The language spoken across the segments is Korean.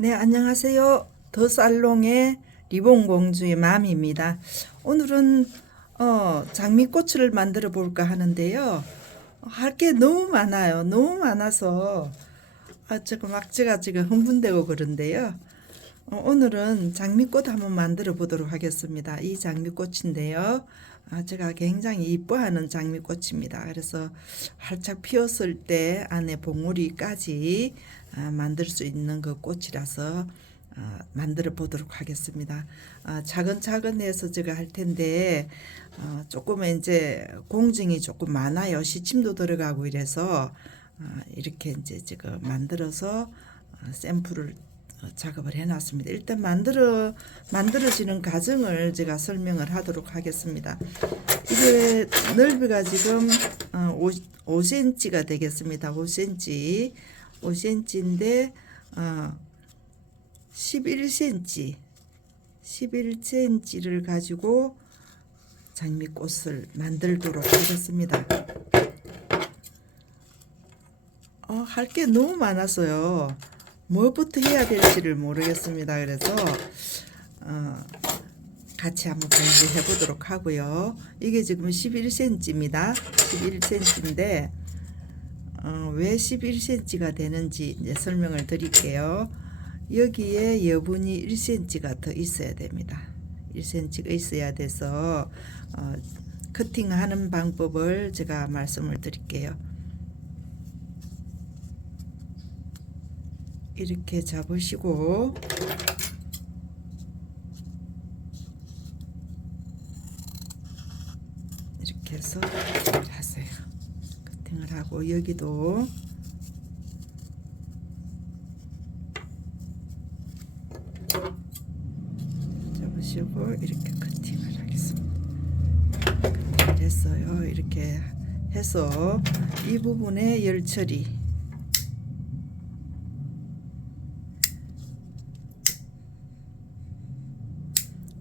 네, 안녕하세요. 더살롱의 리본공주의 맘입니다. 오늘은 장미꽃을 만들어 볼까 하는데요. 할 게 너무 많아요. 너무 많아서 제가 지금 흥분되고 그런데요. 오늘은 장미꽃 한번 만들어 보도록 하겠습니다. 이 장미꽃인데요. 제가 굉장히 이뻐하는 장미꽃입니다. 그래서 활짝 피었을 때 안에 봉우리까지 만들 수 있는 그 꽃이라서 만들어 보도록 하겠습니다. 차근차근 해서 제가 할 텐데 조금 이제 공정이 조금 많아요. 시침도 들어가고 이래서 이렇게 이제 제가 만들어서 샘플을 작업을 해놨습니다. 일단 만들어지는 과정을 제가 설명을 하도록 하겠습니다. 이게 넓이가 지금 5cm가 되겠습니다. 5cm, 5cm인데 11cm를 가지고 장미꽃을 만들도록 하겠습니다. 할 게 너무 많았어요. 뭐부터 해야 될지를 모르겠습니다. 그래서 같이 한번 공부해 보도록 하고요. 이게 지금 11cm입니다. 11cm인데 왜 11cm가 되는지 이제 설명을 드릴게요. 여기에 여분이 1cm가 더 있어야 됩니다. 1cm가 있어야 돼서 커팅하는 방법을 제가 말씀을 드릴게요. 이렇게 잡으시고 이렇게 해서 하세요. 커팅을 하고 여기도 잡으시고 이렇게 커팅을 하겠습니다. 커팅을 했어요. 이렇게 해서 이 부분에 열 처리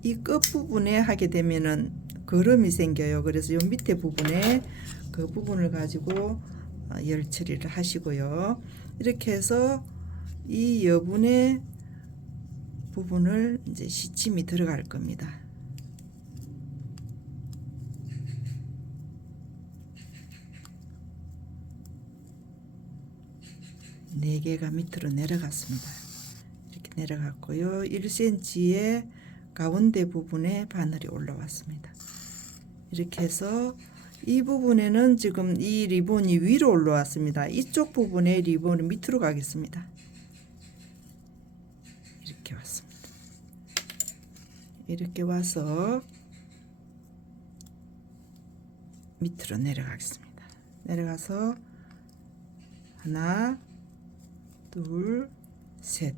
이 끝부분에 하게 되면은 거름이 생겨요. 그래서 이 밑에 부분에 그 부분을 가지고 열 처리를 하시고요. 이렇게 해서 이 여분의 부분을 이제 시침이 들어갈 겁니다. 네 개가 밑으로 내려갔습니다. 이렇게 내려갔고요. 1cm의 가운데 부분에 바늘이 올라왔습니다. 이렇게 해서 이 부분에는 지금 이 리본이 위로 올라왔습니다. 이쪽 부분에 리본은 밑으로 가겠습니다. 이렇게 왔습니다. 이렇게 와서 밑으로 내려가겠습니다. 내려가서 하나, 둘, 셋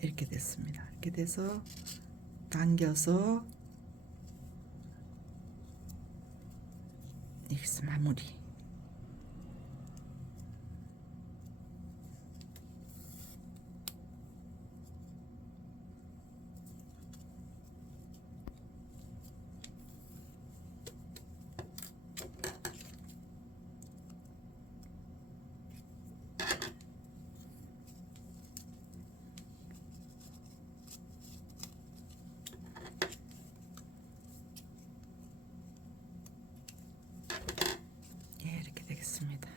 이렇게 됐습니다. 이렇게 돼서 당겨서 여기서 마무리. 이렇게 되겠습니다.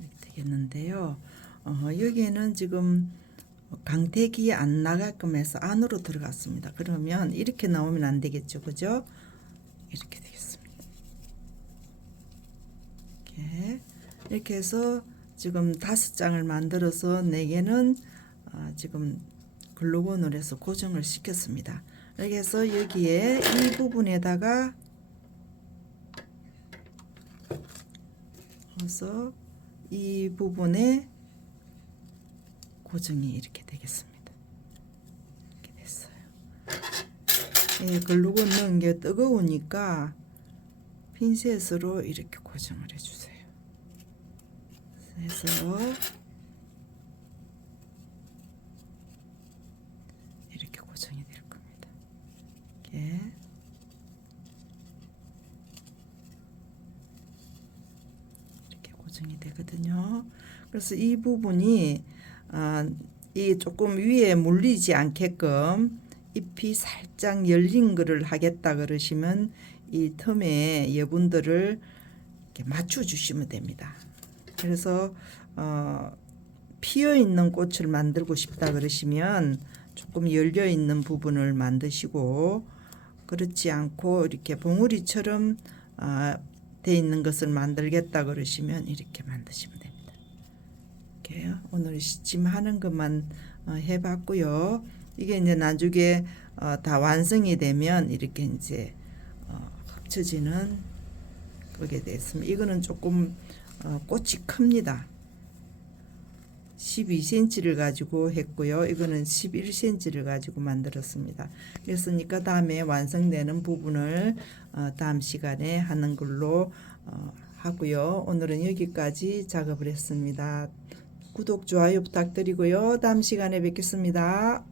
이렇게 되겠는데요. 여기에는 지금 강택이 안 나가끔 해서 안으로 들어갔습니다. 그러면 이렇게 나오면 안 되겠죠. 그죠? 이렇게 되겠습니다. 이렇게 해서 지금 5장을 만들어서 4개는 지금 글루건으로 해서 고정을 시켰습니다. 이렇게 해서 여기에 이 부분에다가 그래서 이 부분에 고정이 이렇게 되겠습니다. 이렇게 됐어요. 글루건 넣은 게 뜨거우니까 핀셋으로 이렇게 고정을 해주세요. 해서 이렇게 고정이 될 겁니다. 이렇게 고정이 되거든요. 그래서 이 부분이 이 조금 위에 물리지 않게끔 잎이 살짝 열린 거를 하겠다 그러시면 이 틈에 여분들을 이렇게 맞춰 주시면 됩니다. 그래서 피어 있는 꽃을 만들고 싶다 그러시면 조금 열려 있는 부분을 만드시고, 그렇지 않고 이렇게 봉우리처럼 돼 있는 것을 만들겠다 그러시면 이렇게 만드시면 됩니다. 이렇게 오늘 시침하는 것만 해봤고요. 이게 이제 나중에 다 완성이 되면 이렇게 이제 합쳐지는 거게 됐습니다. 이거는 조금 꽃이 큽니다. 12cm를 가지고 했고요. 이거는 11cm를 가지고 만들었습니다. 그랬으니까 다음에 완성되는 부분을 다음 시간에 하는 걸로 하고요. 오늘은 여기까지 작업을 했습니다. 구독, 좋아요 부탁드리고요. 다음 시간에 뵙겠습니다.